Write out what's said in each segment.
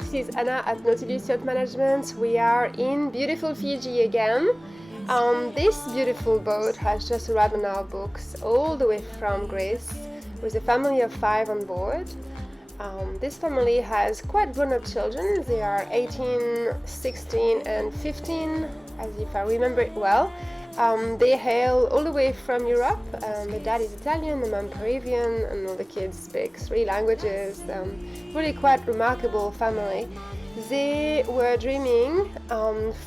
This is Anna at Nautilus Yacht Management. We are in beautiful Fiji again. This beautiful boat has just arrived on our books all the way from Greece with a family of 5 on board. This family has quite grown-up children. They are 18, 16 and 15, as if I remember it well. They hail all the way from Europe. The dad is Italian, the mom Peruvian, and all the kids speak 3 languages. Really quite remarkable family. They were dreaming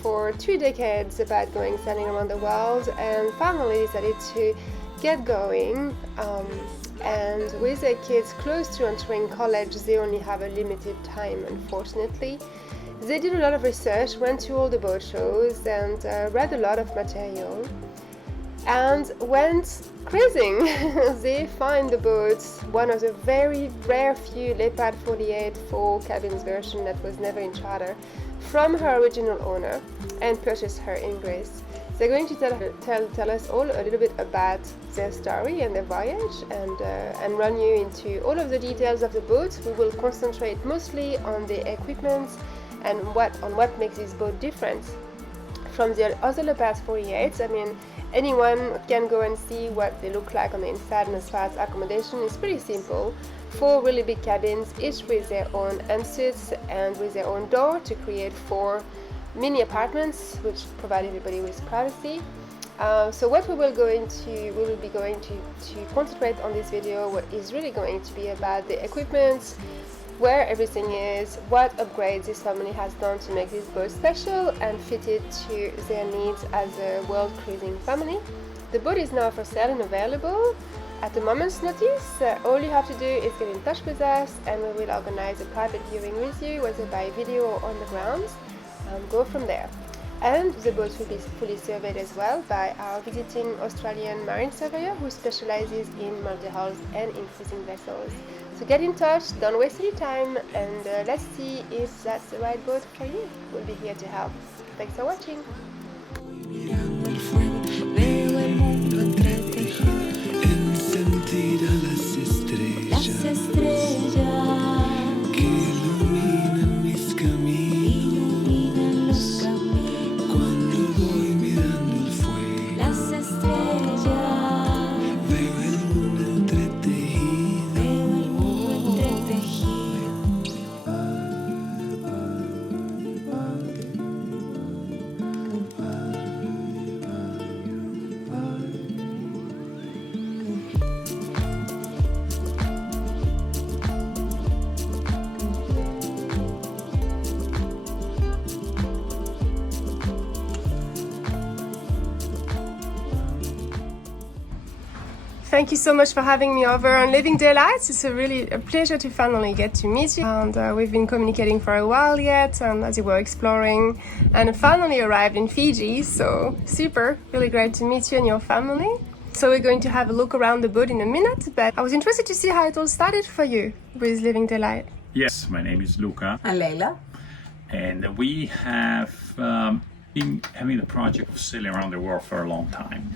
for 2 decades about going sailing around the world, and finally decided to get going. And with their kids close to entering college, they only have a limited time, unfortunately. They did a lot of research, went to all the boat shows and read a lot of material and went cruising. They find the boat, one of the very rare few Leopard 48 4 cabins version that was never in charter, from her original owner and purchased her in Greece. They're going to tell us all a little bit about their story and their voyage and run you into all of the details of the boat. We will concentrate mostly on the equipment and on what makes this boat different from the other Leopard 48. I mean, anyone can go and see what they look like on the inside, and as far as accommodation, it's pretty simple. 4 really big cabins, each with their own ensuites and with their own door to create 4 mini apartments, which provide everybody with privacy. So what we will be going to concentrate on this video is really going to be about the equipment, where everything is, what upgrades this family has done to make this boat special and fitted to their needs as a world cruising family. The boat is now for sale and available at a moment's notice. All you have to do is get in touch with us and we will organize a private viewing with you, whether by video or on the ground, and go from there. And the boat will be fully surveyed as well by our visiting Australian marine surveyor who specializes in multi-hulls and in cruising vessels. So get in touch, don't waste any time, and let's see if that's the right boat for you. We'll be here to help. Thanks for watching. Mirando el fuego, veo el mundo entretejido en sentir a las estrellas que iluminan mis caminos. Cuando voy mirando el fuego, las estrellas, veo el mundo entretejido. Thank you so much for having me over on Living Daylights. It's really a pleasure to finally get to meet you. And we've been communicating for a while yet, as you were exploring, and finally arrived in Fiji. So super, really great to meet you and your family. So we're going to have a look around the boat in a minute, but I was interested to see how it all started for you with Living Daylight. Yes, my name is Luca. And Leila. And we have been having the project of sailing around the world for a long time.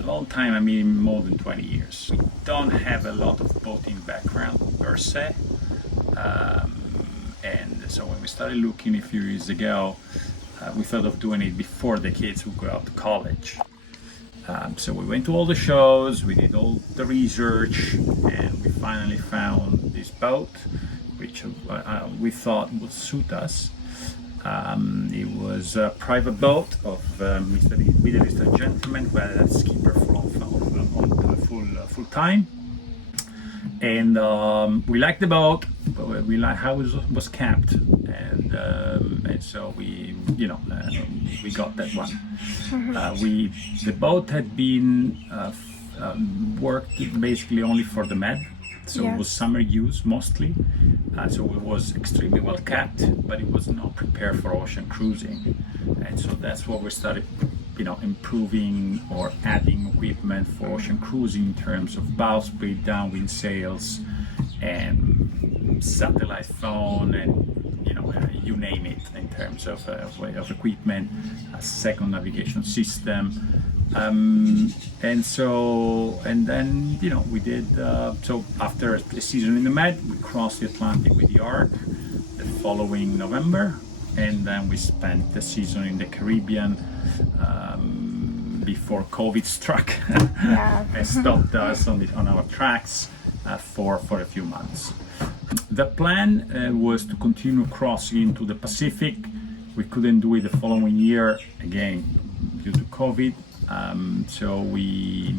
A long time, I mean more than 20 years. We don't have a lot of boating background per se. And so when we started looking a few years ago, we thought of doing it before the kids would go out to college. So we went to all the shows, we did all the research, and we finally found this boat, which we thought would suit us. It was a private boat of Middle Eastern gentleman who had a skipper full time, and we liked the boat, but we liked how it was kept, and so we got that one. The boat had been worked basically only for the Med. So Yes. It was summer use mostly, so it was extremely well kept, but it was not prepared for ocean cruising, and so that's what we started, improving or adding equipment for ocean cruising in terms of bowsprit, downwind sails, and satellite phone, and you name it in terms of equipment, a second navigation system. And then we did so after a season in the Med, we crossed the Atlantic with the Ark, the following November, and then we spent the season in the Caribbean before COVID struck and stopped us on our tracks for a few months. The plan was to continue crossing into the Pacific. We couldn't do it the following year again due to COVID, so we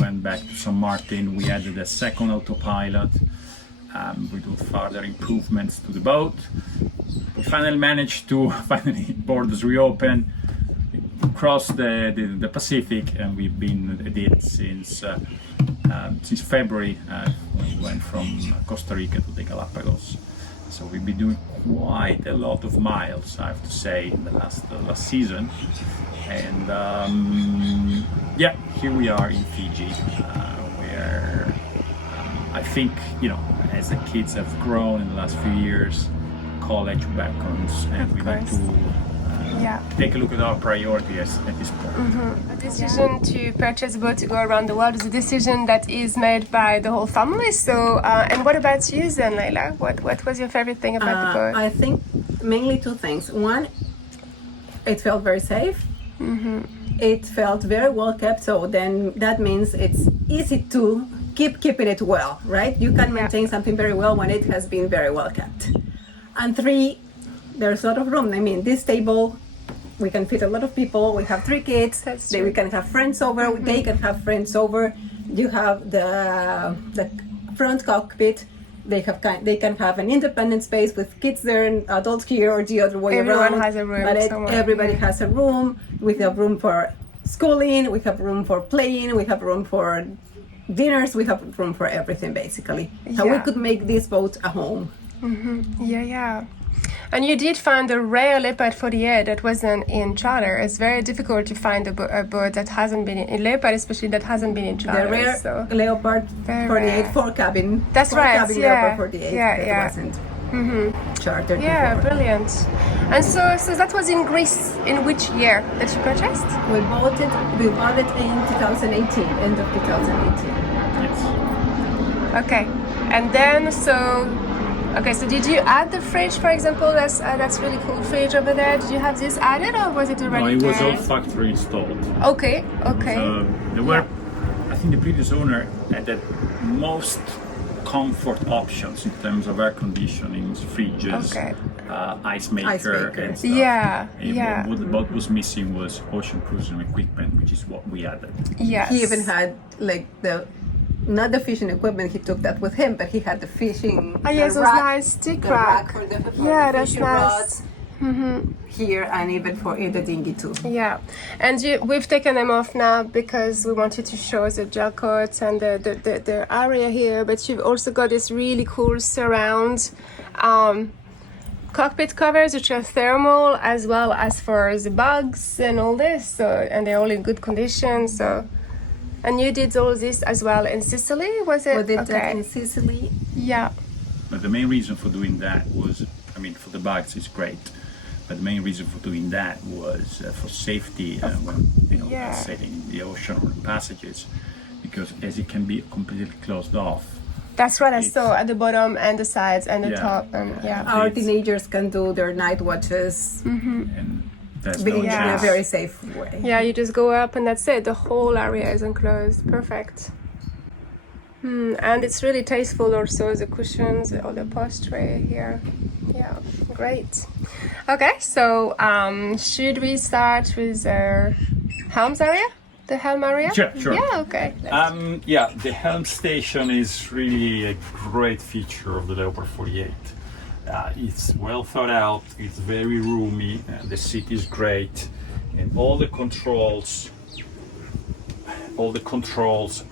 went back to San Martin. We added a second autopilot. We did further improvements to the boat. We finally managed to borders reopen, cross the Pacific, and we've been at it since February. We went from Costa Rica to the Galapagos. So we've been doing quite a lot of miles, I have to say, in the last season. And here we are in Fiji, where I think, as the kids have grown in the last few years, college beckons, and we need to take a look at our priorities at this point. The decision to purchase a boat to go around the world is a decision that is made by the whole family. So, and what about you then, Leila? What was your favorite thing about the boat? I think mainly two things. One, it felt very safe. It felt very well kept, so then that means it's easy to keeping it well, right? You can maintain something very well when it has been very well kept. And three, there's a lot of room. I mean, this table, we can fit a lot of people. We have 3 kids. That's true. We can have friends over. They can have friends over. You have the front cockpit. They can have an independent space with kids there and adults here, or the other way around. Everyone has a room somewhere. Everybody has a room. We have room for schooling. We have room for playing. We have room for dinners. We have room for everything, basically. So we could make this boat a home. Yeah. And you did find a rare Leopard 48 that wasn't in charter. It's very difficult to find a boat that hasn't been in Leopard, especially that hasn't been in charter. The rare so. Leopard Very 48 rare. 4-cabin. That's right, Cabin yeah. Leopard 48 that wasn't chartered Yeah, before. brilliant. And so that was in Greece. In which year that you purchased? We bought it in 2018, end of 2018. Yes. Okay. And then so did you add the fridge, for example? That's really cool fridge over there. Did you have this added, or was it already No, it was there? all factory installed. Okay. There were, I think the previous owner had the most comfort options in terms of air conditioning, fridges, ice maker and stuff. Yeah. What the boat was missing was ocean cruising equipment, which is what we added. Yes. He even had not the fishing equipment, he took that with him, but he had the fishing yes, the those rack, nice stick the rack. for the That's fishing nice. rods here, and even in the dinghy too. Yeah, and we've taken them off now because we wanted to show the gel coats and the area here, but you've also got this really cool surround cockpit covers, which are thermal, as well as for the bugs and all this, so, and they're all in good condition. So, and you did all this as well in Sicily, was it? We did that in Sicily. Yeah. But the main reason for doing that was, for the bugs it's great, but the main reason for doing that was for safety when sailing in the ocean or in passages, because as it can be completely closed off. That's what I saw at the bottom and the sides and the top, and Our teenagers can do their night watches And there's in no a chance. very safe way. Yeah, you just go up and that's it. The whole area is enclosed. Perfect. And it's really tasteful also, the cushions or the upholstery here. Yeah, great. Okay, so should we start with Helm's area? The Helm area? Sure. Yeah, okay. The Helm station is really a great feature of the Leopard 48. It's well thought out, it's very roomy, the seat is great, and all the controls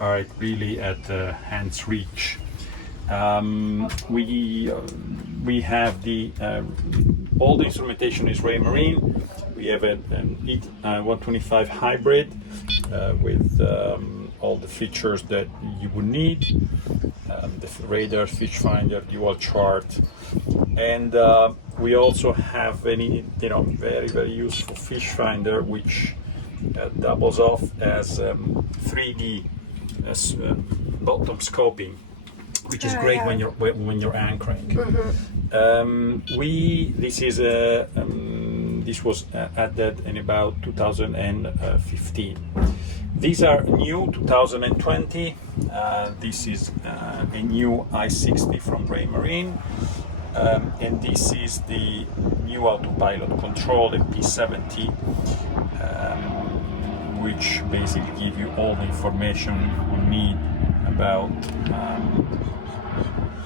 are really at hand's reach. We have all the instrumentation is Ray Marine. We have an 125 hybrid with all the features that you would need. The radar, fish finder, dual chart, and we also have very very useful fish finder, which doubles off as 3D bottom scoping. which is great when you're anchoring. This was added in about 2015. These are new 2020. This is a new I-60 from Ray Marine, and this is the new autopilot control, the P70, which basically give you all the information you need about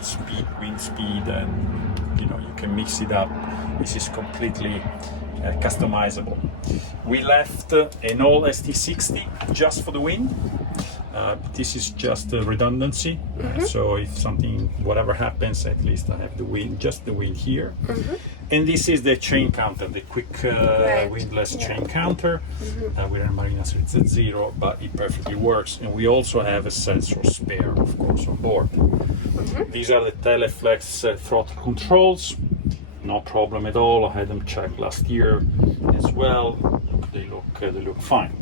speed, wind speed, and you can mix it up. This is completely customizable. We left an old ST60 just for the wind. This is just a redundancy, so if whatever happens, at least I have the wind, just the wind here. And this is the chain counter, the quick windlass chain counter. We're in Marina, so it's at 0, but it perfectly works. And we also have a sensor spare, of course, on board. These are the Teleflex throttle controls. No problem at all. I had them checked last year as well. They look fine.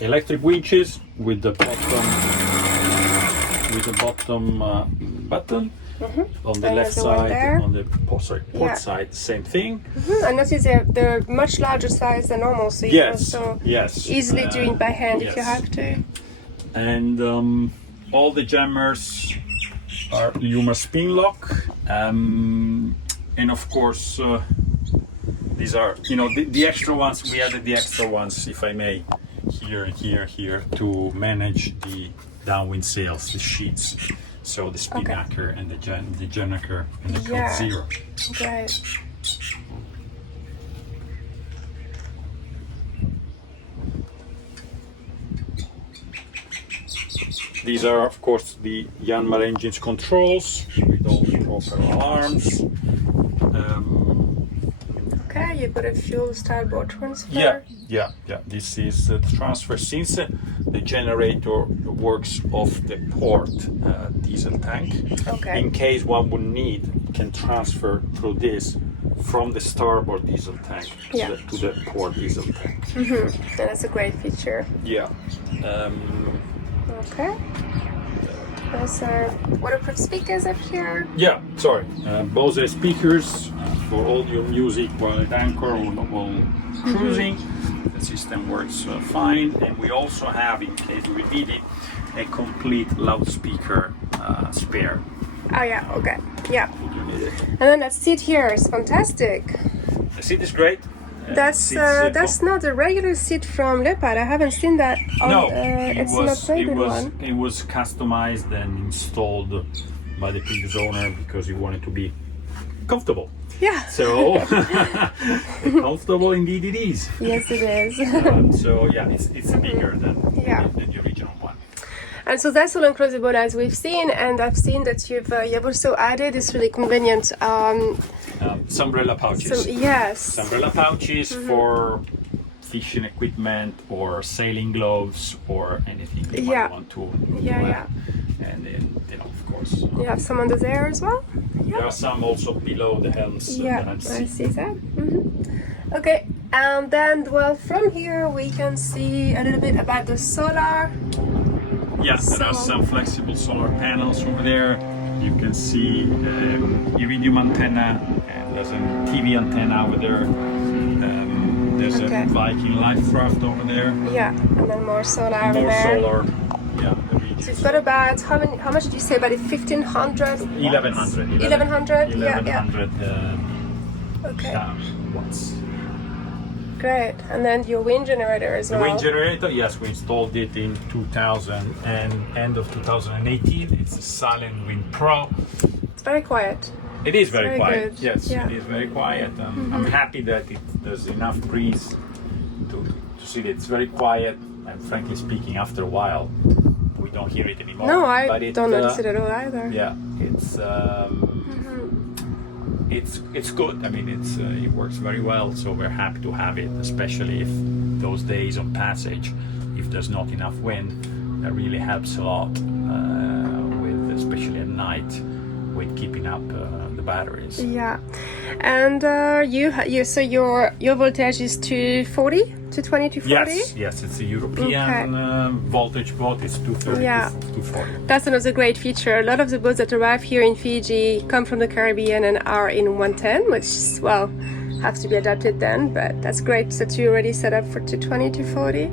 Electric winches with the bottom button on the left side. On the port side, same thing. And notice they're much larger size than normal, so you can also easily do it by hand if you have to. And all the jammers are Luma spin lock. And of course, these are, the extra ones. We added the extra ones, if I may, here to manage the downwind sails, the sheets. So the spinnaker and the gennaker and the code 0. Right. These are, of course, the Yanmar engines controls with all the proper alarms. Okay, you got a fuel starboard transfer. Yeah. This is the transfer, since the generator works off the port diesel tank. Okay. In case one would need, it can transfer through this from the starboard diesel tank to the port diesel tank. And that's a great feature. Yeah. Okay. There's waterproof speakers up here. Yeah, sorry. Bose speakers for all your music while at anchor or while cruising. The system works fine, and we also have, in case we need it, a complete loudspeaker spare. Oh yeah, okay, yeah. If you need it. And then that seat here is fantastic. The seat is great. That's not a regular seat from Leopard. I haven't seen that. It's not a good one. It was customized and installed by the previous owner because he wanted to be comfortable. Yeah. So comfortable indeed it is. Yes, it is. So yeah, it's bigger than the original one. And so that's all inclusive boat as we've seen, and I've seen that you've also added this really convenient umbrella pouches. Yes. Umbrella pouches for fishing equipment or sailing gloves or anything you might want to have. And then, of course, you have some under there as well. There are some also below the helms. I see that. Okay, and then from here we can see a little bit about the solar. Yeah, there are some flexible solar panels over there. You can see iridium antenna, and there's a TV antenna over there. There's a Viking life raft over there. Yeah, and then more solar over there. More solar. Yeah. So you've got about how much did you say about it? 1,500. 1,100. 1,100. 1,100. Watts. Great, and then your wind generator as well. The wind generator, yes, we installed it in 2000 and end of 2018. It's a Silent Wind Pro. It's very quiet. It is very quiet. Good. Yes, it is very quiet. I'm happy that there's enough breeze to see that it's very quiet. And frankly speaking, after a while, we don't hear it anymore. No, I don't notice it at all either. Yeah, it's good. I mean, it works very well. So we're happy to have it, especially if those days on passage, if there's not enough wind, that really helps a lot with, especially at night, with keeping up the batteries. Yeah, and so your voltage is 240, to 20 to 40? Yes, it's a European voltage boat. It's 230 Yeah. to 240. That's another great feature. A lot of the boats that arrive here in Fiji come from the Caribbean and are in 110, which, well, have to be adapted then, but that's great that you already set up for 220 to 40.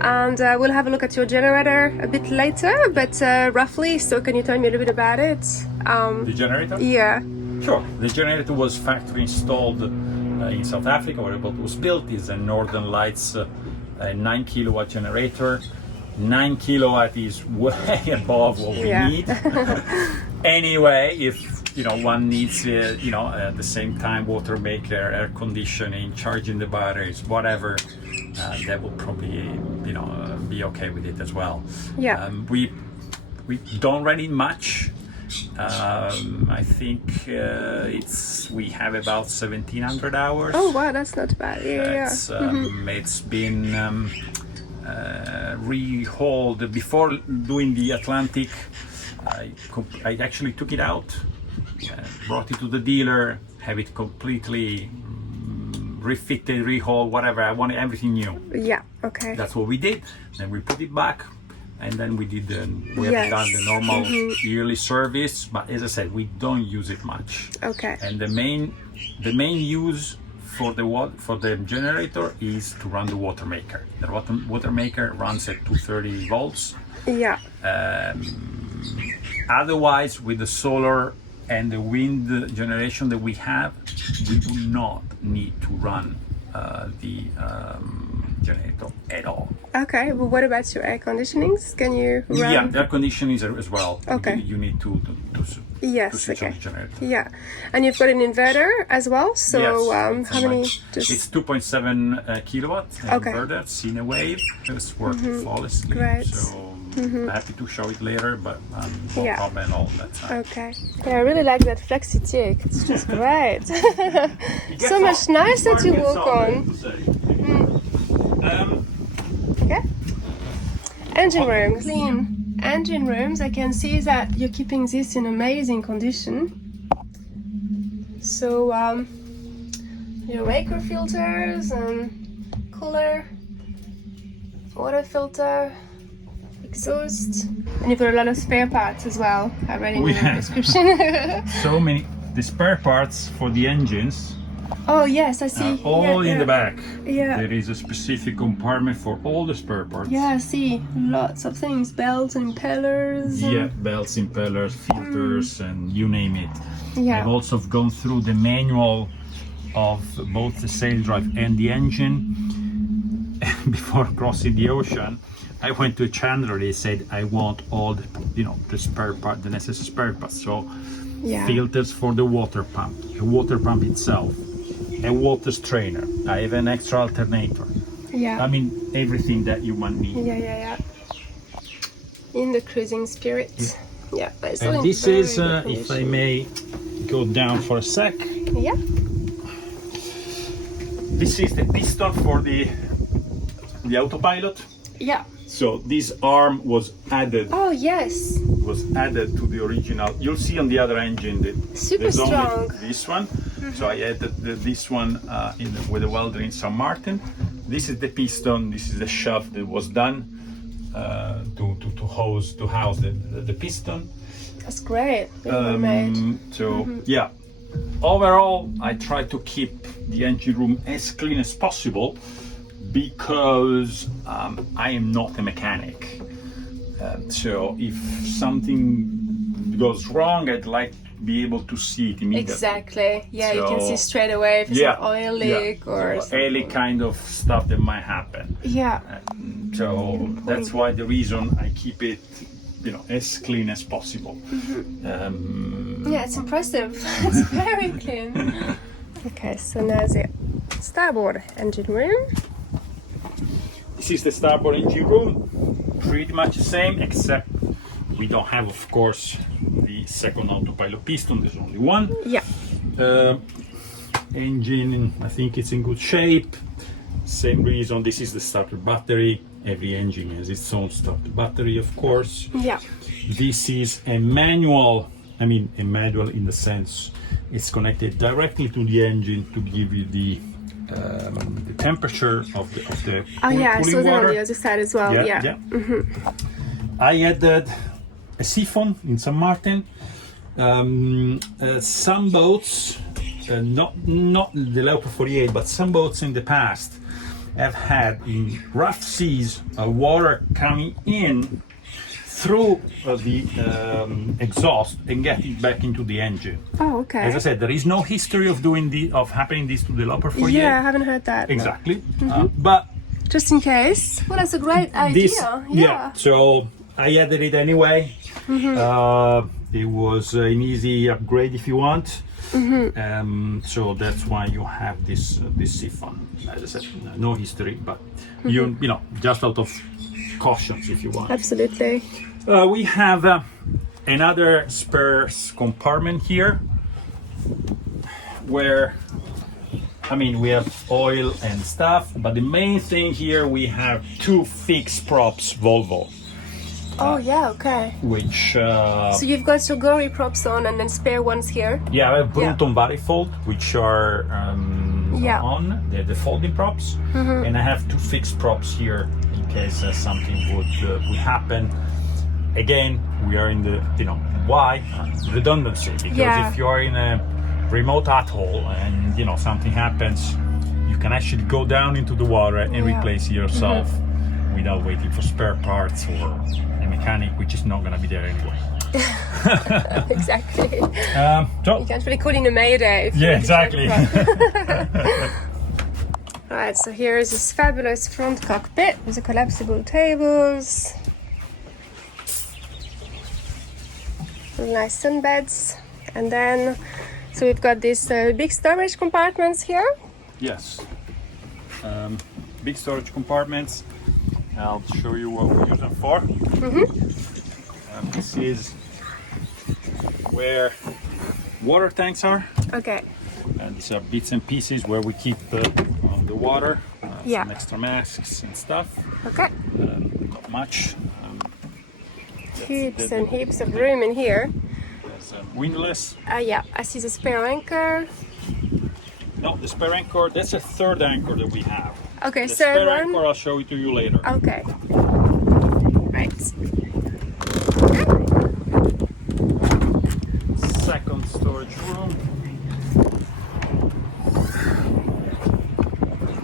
And we'll have a look at your generator a bit later, but roughly, so can you tell me a little bit about it? The generator? Yeah. Sure. The generator was factory installed in South Africa, where the boat was built. Is a Northern Lights a 9 kilowatt generator. 9 kilowatt is way above what we Yeah. need. Anyway, if one needs at the same time Watermaker, air conditioning, charging the batteries, whatever, that will probably be okay with it as well. Yeah. We don't run it much. I think we have about 1,700 hours. Oh wow, that's not bad. Yeah. It's been rehauled before doing the Atlantic. I actually took it out, brought it to the dealer, have it completely refitted, rehauled, whatever. I wanted everything new. Yeah. Okay. That's what we did. Then we put it back, and then we did we Yes. have done the normal yearly service. But as I said, we don't use it much. Okay. And the main use for the generator is to run the Watermaker. The Watermaker runs at 230 volts. Yeah. Otherwise, with the solar and the wind generation that we have, we do not need to run the generator at all. Okay. Well, what about your air conditionings? Can you run? Yeah, the air conditioning is as well. Okay. You need to Yes. switch Okay. on the generator. Yeah, and you've got an inverter as well. So Yes, how many? It's 2.7 kilowatt Okay. inverter, Cine Wave. It's working flawlessly. Great. So I'm happy to show it later, but no Yeah. problem at all that time. Okay. Yeah, I really like that flexi tick. It's just great. So much nicer to walk on. Okay. Engine room, clean. Engine rooms, I can see that you're keeping this in amazing condition. So, your Raker filters and cooler, water filter, exhaust, and you've got a lot of spare parts as well. I read in We the have. description. So many, the spare parts for the engines Oh yes, I see. are all in the back. Yeah. There is a specific compartment for all the spare parts. Yeah, I see. Lots of things, belts and impellers. Yeah, belts, impellers, filters, and you name it. Yeah. I've also gone through the manual of both the sail drive and the engine. Before crossing the ocean, I went to a chandler. They said, I want all the spare part, the necessary spare parts. So Yeah. filters for the water pump, the water pump itself, a water strainer. I have an extra alternator. Yeah. I mean, everything that you might need. Yeah. In the cruising spirit. Yeah. It's all And in this very is, good if I condition. may go down for a sec, Yeah. this is the piston for the autopilot. Yeah. So this arm was added Oh yes. to the original. You'll see on the other engine that Super there's strong. only this one. So I added this one with a welder in San Martin. This is the piston. This is the shaft that was done to house the piston. That's great. Really well made. So yeah, overall I try to keep the engine room as clean as possible because I am not a mechanic. So if something goes wrong, I'd like to be able to see it immediately. Exactly. Yeah, you can So- see straight away if it's an oil leak or so any kind of stuff that might happen. Yeah. So that's why the reason I keep it, as clean as possible. Yeah, it's impressive. It's very clean. Okay, so now the starboard engine room. This is the starboard engine room, pretty much the same, except we don't have, of course, the second autopilot piston. There's only one. Yeah. Engine, I think it's in good shape. Same reason, this is the starter battery. Every engine has its own starter battery, of course. Yeah. This is a manual, in the sense it's connected directly to the engine to give you the the temperature of the Oh yeah, I cooling saw that on water. the other side as well. Yeah. I added a siphon in San Martin. Some boats, not the Leopard 48, but some boats in the past have had in rough seas water coming in through the exhaust and getting back into the engine. Oh, okay. As I said, there is no history of happening this to the Leopard 48. Yeah, I haven't heard that. no. Exactly. But Just in case. Well, that's a great idea. this, so I added it anyway. It was an easy upgrade if you want. So that's why you have this siphon. As I said, no history, but you know, just out of cautions if you want. Absolutely. We have another spare compartment here, where I mean we have oil and stuff, but the main thing here we have two fixed props Volvo, Oh yeah, okay. which So you've got your gory props on and then spare ones here. yeah, I have Brunton Varifold, which are Yeah. on the folding props, and I have two fixed props here in case something would happen. Again, we are in the why redundancy, because Yeah. if you are in a remote atoll and something happens, you can actually go down into the water and Yeah. replace it yourself without waiting for spare parts or a mechanic, which is not going to be there anyway. Exactly. So You can't really call in a mayday. If you yeah, need to check exactly. the prop. Right, so here is this fabulous front cockpit with the collapsible tables. Nice sunbeds. And then, so we've got these big storage compartments here. Yes. Big storage compartments. I'll show you what we use them for. This is where water tanks are. Okay. And these are bits and pieces where we keep the water, Yeah. some extra masks and stuff. Okay. Not much. Heaps and heaps of room in here. There's windlass. Yeah, I see the spare anchor. No, the spare anchor, that's a third anchor that we have. Okay, The third spare one. anchor, I'll show it to you later. Okay. Right. Second storage room.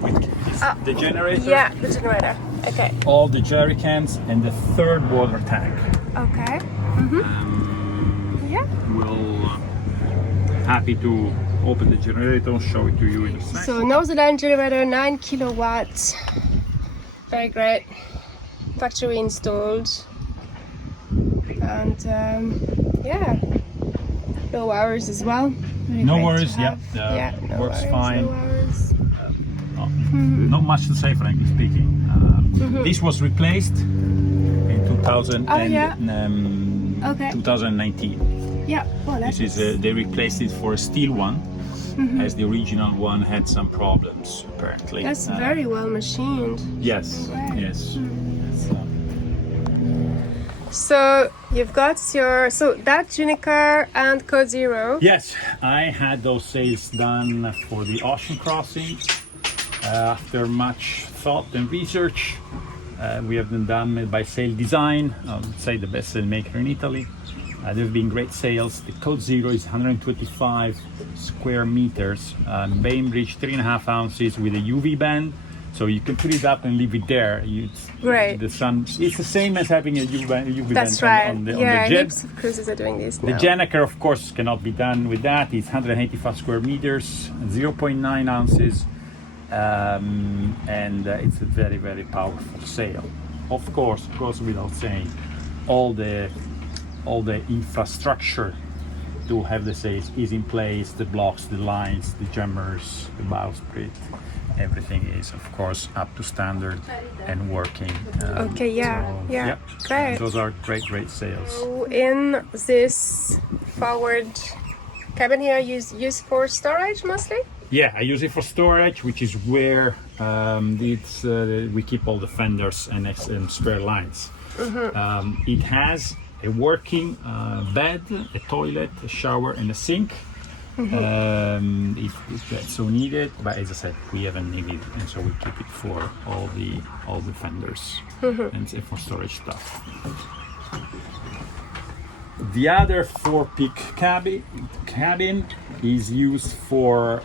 With the generator. Yeah, the generator. Okay. All the jerry cans and the third water tank. Okay. Yeah. We'll happy to open the generator, show it to you in a second. So Northern generator, 9 kilowatts. Very great. Factory installed. And yeah, low hours as well. Very No great to worries, have. yeah, no works worries, fine. No hours. Not much to say, frankly speaking. This was replaced in 2000 Oh, and, yeah. Okay. 2019. Yeah. Well, This that's is they replaced it for a steel one, as the original one had some problems apparently. that's very well machined. Yes, Right. yes. So you've got that Juniker and Code Zero. Yes, I had those sales done for the ocean crossing. After much thought and research, we have them done by Sail Design, I would say the best sail maker in Italy. There have been great sales. The Code Zero is 125 square meters, Bainbridge 3.5 ounces with a UV band. So you can put it up and leave it there. Right. The sun. It's the same as having a UV That's band right. on the Yeah, jet. heaps of cruises are doing this The now. Gennaker, of course, cannot be done with that. It's 185 square meters, 0.9 ounces, and it's a very, very powerful sail. Of course, goes without saying, all the infrastructure to have the sails is in place. The blocks, the lines, the jammers, the bowsprit, everything is, of course, up to standard and working. Okay, yeah, great. Those are great sails. So in this forward cabin here, used for storage mostly? Yeah, I use it for storage, which is where we keep all the fenders and spare lines. It has a working bed, a toilet, a shower, and a sink. if that's so needed. But as I said, we haven't needed, and so we keep it for all the fenders and for storage stuff. The other 4-peak cabin is used for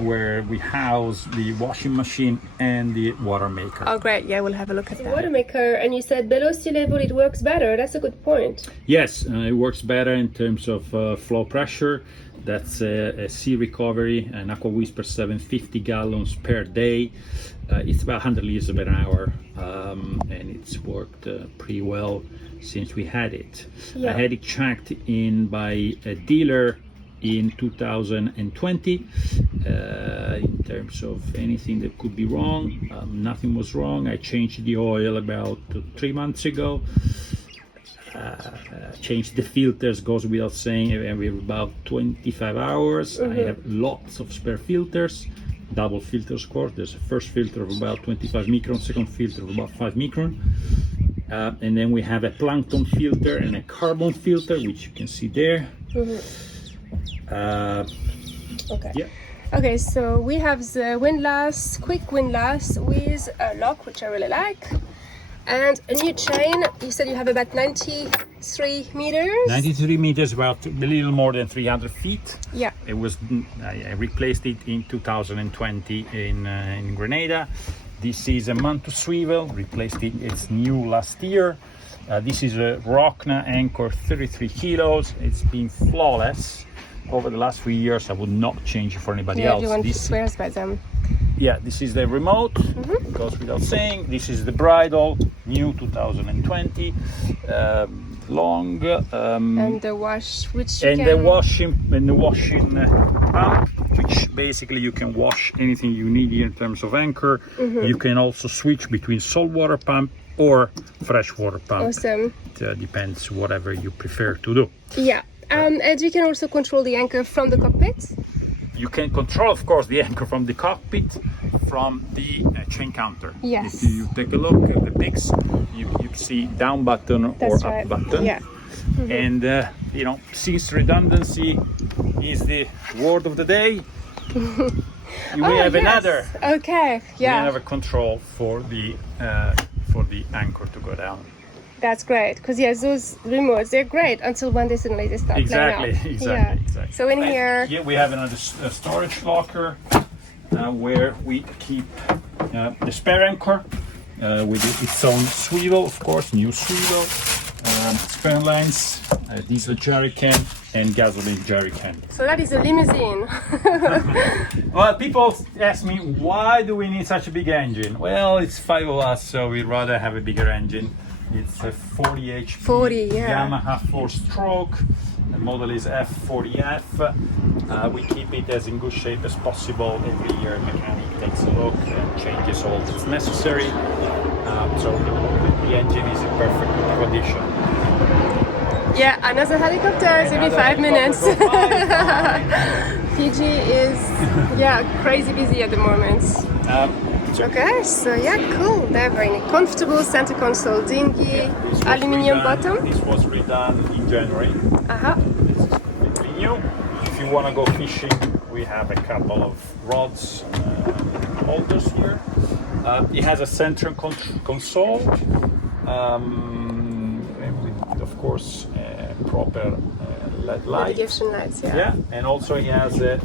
where we house the washing machine and the Watermaker. Oh, great. Yeah, we'll have a look at that. Watermaker, and you said below sea level it works better. That's a good point. Yes, it works better in terms of flow pressure. That's a sea recovery, an aqua whisper 750 gallons per day. It's about 100 liters per hour, and it's worked pretty well since we had it. Yeah. I had it checked in by a dealer in 2020 in terms of anything that could be wrong. Nothing was wrong. I changed the oil about 3 months ago. Changed the filters, goes without saying, every about 25 hours. I have lots of spare filters, double filters of course. There's a first filter of about 25 micron, second filter of about 5 micron. And then we have a plankton filter and a carbon filter, which you can see there. Okay. Yeah. Okay, so we have the windlass, quick windlass with a lock, which I really like. And a new chain. You said you have about 93 meters? 93 meters, about a little more than 300 feet. Yeah. It was, I replaced it in 2020 in Grenada. This is a Manto swivel, replaced it, it's new last year. This is a Rockna anchor, 33 kilos. It's been flawless over the last 3 years. I would not change it for anybody else. Everyone swears by them. Yeah, this is the remote, goes without saying. This is the bridle, new 2020, long. And the wash, which you and can... the washing pump, which basically you can wash anything you need in terms of anchor. You can also switch between saltwater pump or freshwater pump. Awesome. It depends whatever you prefer to do. Yeah. And you can also control the anchor from the cockpit. You can control, of course, the anchor from the cockpit, from the chain counter. Yes. If you take a look at the pics, you see down button That's or right. up button. Yeah. And you know, since redundancy is the word of the day, we have another. Okay. Yeah. We have a control for the anchor to go down. That's great, because yes, those remotes, they're great until one day suddenly they start Exactly, playing out. exactly. So in here, we have another storage locker where we keep the spare anchor with its own swivel, of course, new swivel, spare lines, diesel jerry can, and gasoline jerry can. so that is a limousine. Well, people ask me, why do we need such a big engine? Well, it's 5 of us, so we'd rather have a bigger engine. It's a 40 HP 40, yeah. Yamaha 4-stroke. The model is F40F. We keep it as in good shape as possible. Every year, mechanic takes a look and changes all that's necessary. So the engine is in perfect condition. Yeah, another helicopter every 5 minutes. Fiji is, crazy busy at the moment. Okay, so yeah, cool. They're very comfortable. Center console dinghy, aluminium bottom. This was redone in January. This is completely new. If you want to go fishing, we have a couple of rods holders here. It has a center console, with, of course, proper LED lights. Navigation lights, Yeah, and also it has a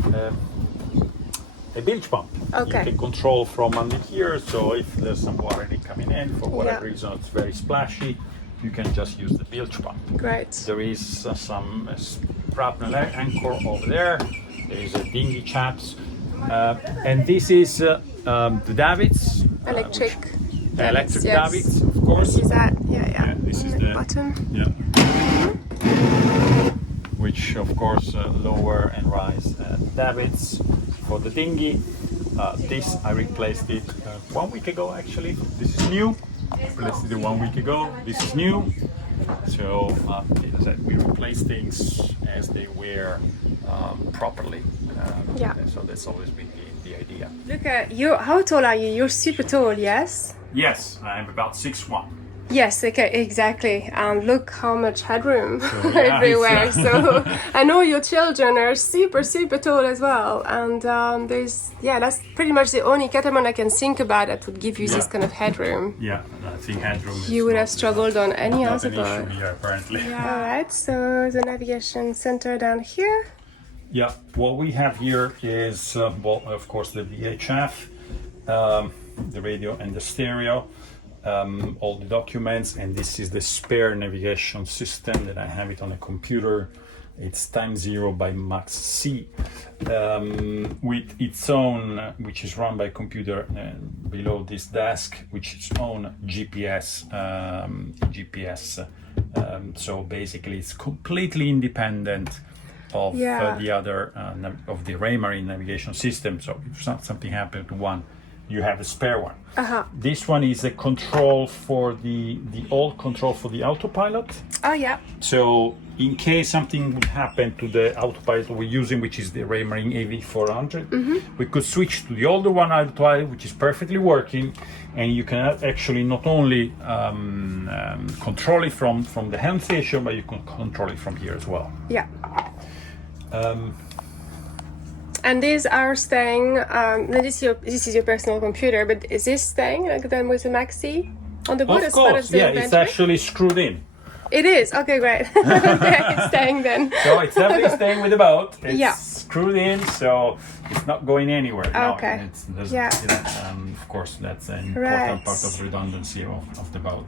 bilge pump. Okay. You can control from under here, so if there's some water coming in, for whatever reason it's very splashy, you can just use the bilge pump. Great. There is some shrapnel anchor over there. There is a dinghy chaps. And this is the davits. Electric Electric yes. davits, of course. Is that? Yeah. This is At the bottom. Yeah. Which of course lower and rise davits for the dinghy. This I replaced it 1 week ago actually. This is new. Replaced it 1 week ago. This is new. So as I said, we replace things as they were properly. So that's always been the idea. Look at you. How tall are you? You're super tall, yes? Yes, I'm about 6'1". Yes, okay, exactly. And look how much headroom yeah, everywhere. it's, So I know your children are super, super tall as well. And that's pretty much the only catamaran I can think about that would give you this Yeah. kind of headroom. Yeah, I think headroom is You would not- have struggled on any not other an boat. issue here apparently. All right, so the navigation center down here. Yeah, what we have here is, well, of course, the VHF, the radio and the stereo, all the documents, and this is the spare navigation system that I have it on a computer. It's Time Zero by Max C, with its own, which is run by computer below this desk, which is own GPS. So basically, it's completely independent of the other of the Raymarine navigation system. So if something happened to one, you have a spare one. This one is a control for the old control for the autopilot. Oh, yeah. So in case something would happen to the autopilot we're using, which is the Raymarine AV400, we could switch to the older one autopilot, which is perfectly working, and you can actually not only control it from the Helm station, but you can control it from here as well. Yeah. And these are staying. This is your personal computer, but is this staying like then with the Maxi on the boat Of as part course, of the yeah, inventory? it's actually screwed in. It is. Okay, great. Okay, it's staying then. So it's definitely staying with the boat. It's Yeah. screwed in, so it's not going anywhere. Okay. No, there's, Yeah. of course, that's an important Right. part of redundancy of the boat.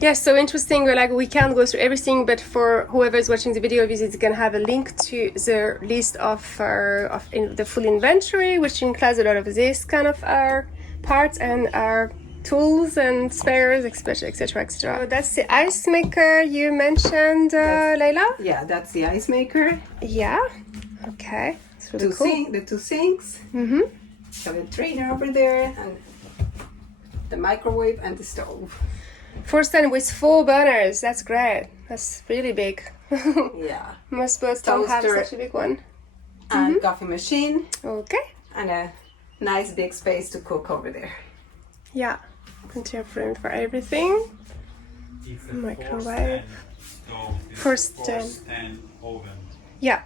Yes, so interesting. We can't go through everything, but for whoever is watching the video, it's going to have a link to the list of the full inventory, which includes a lot of this kind of parts and our tools and spares, etc., etc., etc. So that's the ice maker you mentioned, Leila. Yeah, that's the ice maker. Yeah. Okay. It's really cool. The two sinks. Mm-hmm. So the trainer over there, and the microwave and the stove. First time with 4 burners. That's great. That's really big. Yeah. Most boats don't have Toaster. such a big one. And coffee machine, Okay. and a nice big space to cook over there. Yeah. Plenty of room for everything. Microwave. First stand oven. Yeah.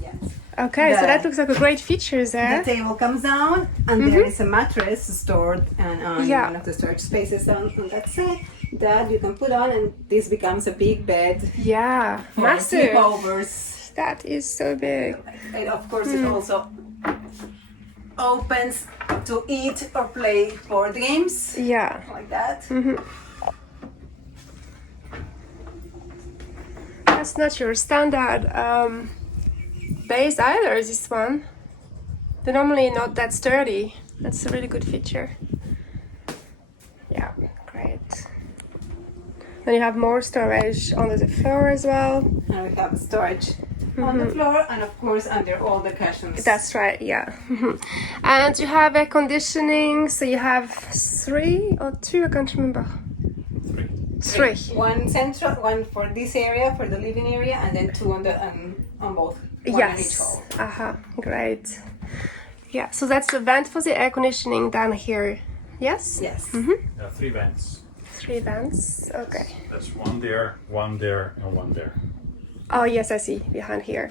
Yes. Okay, so The- that looks like a great feature there. The table comes down, and there is a mattress stored on Yeah. one of the storage spaces on that side that you can put on, and this becomes a big bed Yeah, for massive. sleepovers. That is so big. And of course, it also opens to eat or play board games Yeah. like that. That's not your standard base either, this one. They're normally not that sturdy. That's a really good feature. Yeah, great. Then you have more storage under the floor as well. And we have storage on the floor, and of course under all the cushions. That's right, yeah. And you have air conditioning, so you have 3 or 2, I can't remember. 3. One central, one for this area, for the living area, and then 2 on the on both. One on each Yes. hall. Great. Yeah, so that's the vent for the air conditioning down here. Yes? Yes. There are 3 vents. 3 vents. Okay. There's one there, and one there. Oh, yes, I see. Behind here.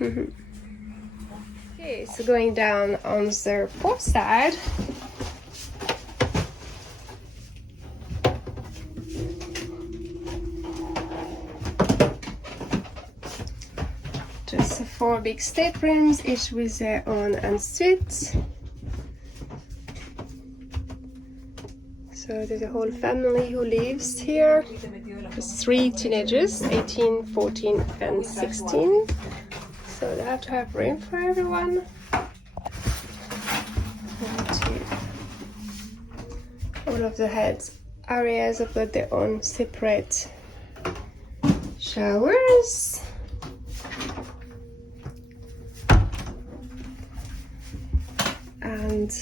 Okay, so going down on the port side. Just 4 big staterooms, each with their own ensuite. So there's a whole family who lives here. There's 3 teenagers, 18, 14, and 16. So they have to have room for everyone. 1, 2. All of the heads areas have got their own separate showers. And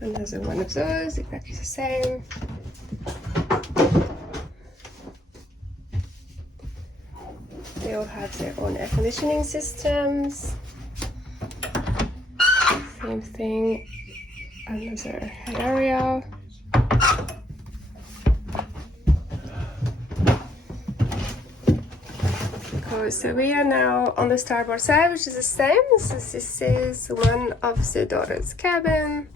another one of those, exactly the same. They all have their own air conditioning systems. Same thing, another area. Cool. So we are now on the starboard side, which is the same. So this is one of the daughter's cabin.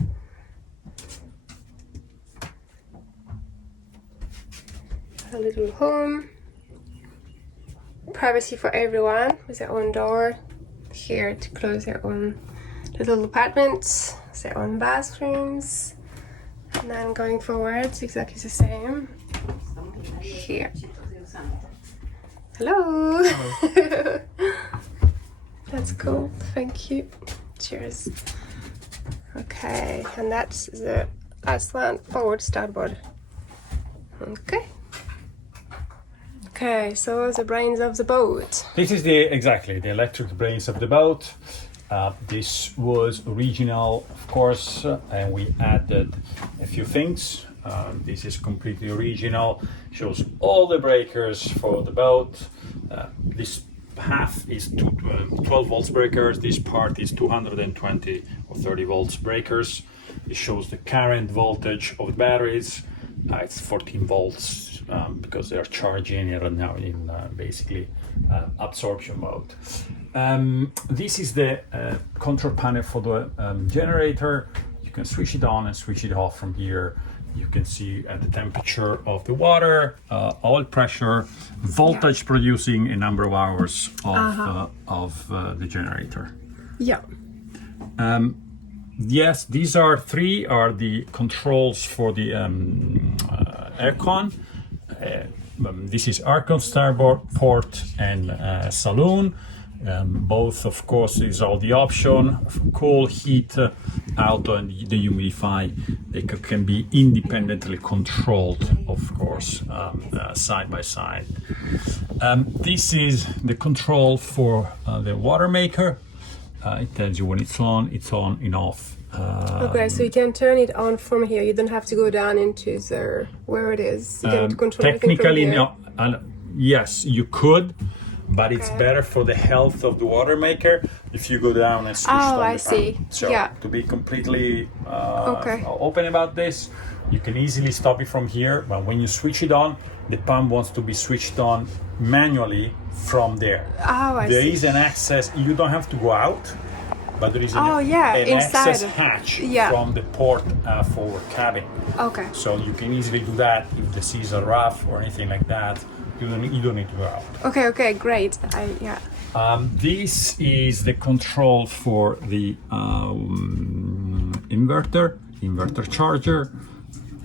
A little home. Privacy for everyone with their own door. Here to close their own little apartments, their own bathrooms. And then going forward, it's exactly the same. Here. Hello. That's cool. Thank you. Cheers. Okay, and that's the last one. Forward, starboard. Okay. Okay, so the brains of the boat. This is the electric brains of the boat. This was original, of course, and we added a few things. This is completely original. Shows all the breakers for the boat. This half is 12 volts breakers. This part is 220 or 30 volts breakers. It shows the current voltage of the batteries. It's 14 volts because they're charging it now in basically absorption mode. This is the control panel for the generator. You can switch it on and switch it off from here. You can see at the temperature of the water, oil pressure, voltage producing a number of hours of the generator. Yeah. Yes, these are the controls for the aircon. This is aircon starboard, port, and saloon. Both, of course, is all the option: cool, heat, auto, and dehumidify. They can be independently controlled, of course, side by side. This is the control for the Watermaker. It tells you when it's on, and off. Okay, so you can turn it on from here. You don't have to go down into the where it is. You can control technically, everything from here. no. Yes, you could, but it's better for the health of the Watermaker if you go down and switch on I the see. pump. So Yeah. to be completely open about this, you can easily stop it from here, but when you switch it on, the pump wants to be switched on manually from there. There is an access. You don't have to go out, but there is an inside. access hatch from the port forward cabin. Okay. So you can easily do that if the seas are rough or anything like that. You don't need to go out. Okay, great. This is the control for the inverter charger.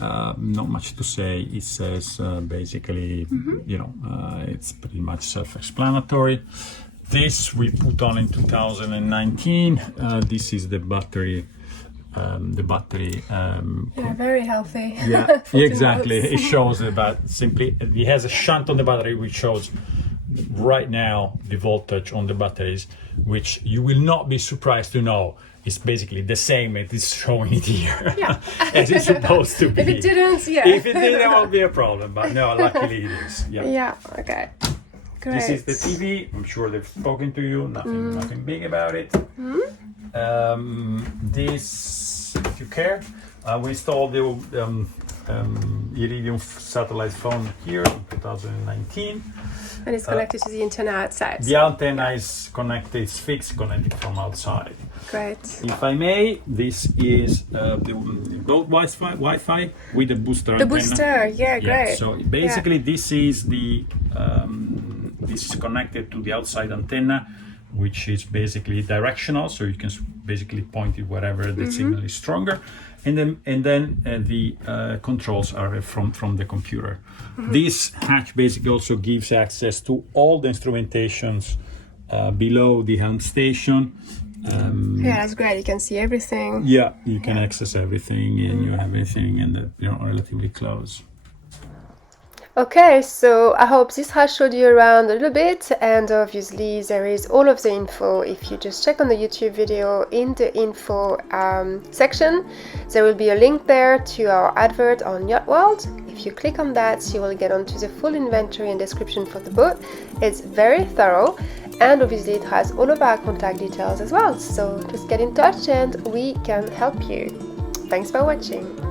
Not much to say. It says basically, it's pretty much self-explanatory. This we put on in 2019. This is the battery. Very healthy. Yeah, exactly. It shows it has a shunt on the battery which shows right now the voltage on the batteries, which you will not be surprised to know is basically the same as it's showing it here. Yeah. As it's supposed to be. If it didn't, If it did, there won't be a problem, but no, luckily it is. Yeah, okay. Great. This is the TV. I'm sure they've spoken to you. Nothing big about it. This, if you care, we installed the Iridium satellite phone here in 2019. And it's connected to the antenna outside. The antenna is connected, it's fixed, connected from outside. Great. If I may, this is the boat Wi-Fi with a booster The antenna. booster, yeah, great. So basically, this is the this is connected to the outside antenna, which is basically directional, so you can basically point it wherever the signal is stronger, and then the controls are from the computer. This hatch basically also gives access to all the instrumentations below the helm station. That's great. You can see everything. Yeah, you can access everything, and you have everything, and relatively close. Okay, so I hope this has showed you around a little bit, and obviously there is all of the info. If you just check on the YouTube video in the info section, there will be a link there to our advert on Yacht World. If If you click on that, you will get onto the full inventory and description for the boat. It's very thorough, and obviously it has all of our contact details as well. So just get in touch and we can help you. Thanks for watching.